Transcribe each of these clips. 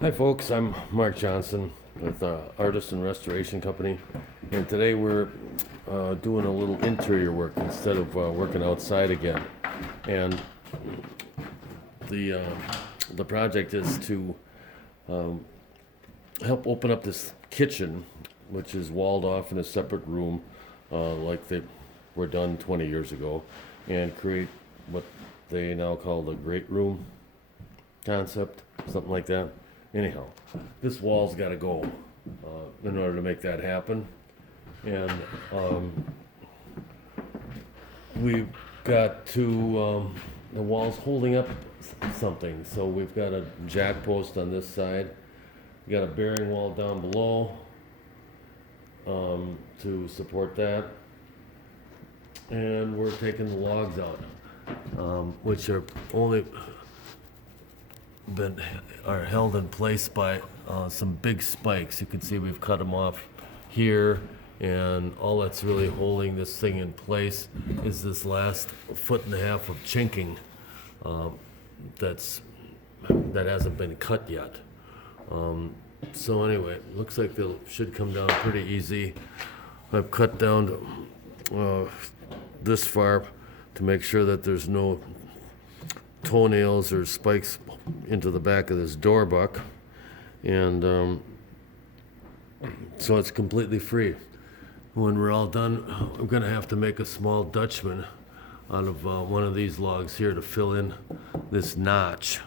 Hi folks, I'm Mark Johnson with Artisan Restoration Company, and today we're doing a little interior work instead of working outside again. And the uh, the project is to help open up this kitchen, which is walled off in a separate room, like they were done 20 years ago, and create what they now call the great room concept, something like that. Anyhow, this wall's got to go in order to make that happen. And we've got the wall's holding up something. So we've got a jack post on this side. We got a bearing wall down below to support that. And we're taking the logs out, which are held in place by some big spikes. You can see we've cut them off here, and all that's really holding this thing in place is this last 1.5 foot of chinking that hasn't been cut yet. So anyway, it looks like they should come down pretty easy. I've cut down this far to make sure that there's no toenails or spikes into the back of this door buck, and so it's completely free. When we're all done, I'm gonna have to make a small Dutchman out of one of these logs here to fill in this notch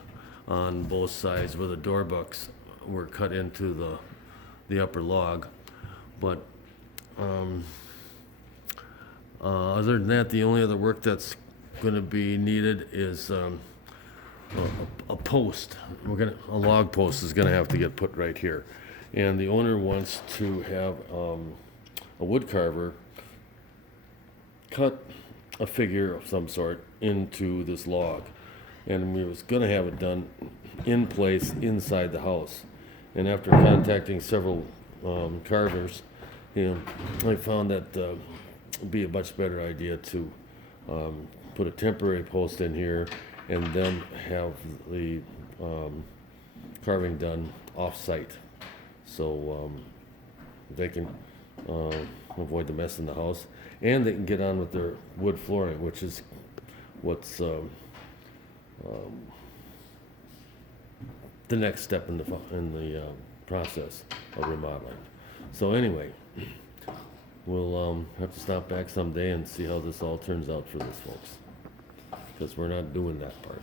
on both sides where the door bucks were cut into the upper log. But other than that, the only other work that's going to be needed is a post. A log post is going to have to get put right here, and the owner wants to have a wood carver cut a figure of some sort into this log, and we was going to have it done in place inside the house. And after contacting several carvers, I found that it'd be a much better idea to put a temporary post in here and then have the carving done off-site, so they can avoid the mess in the house, and they can get on with their wood flooring, which is what's the next step in the process of remodeling. So anyway, we'll have to stop back someday and see how this all turns out for this folks, because we're not doing that part.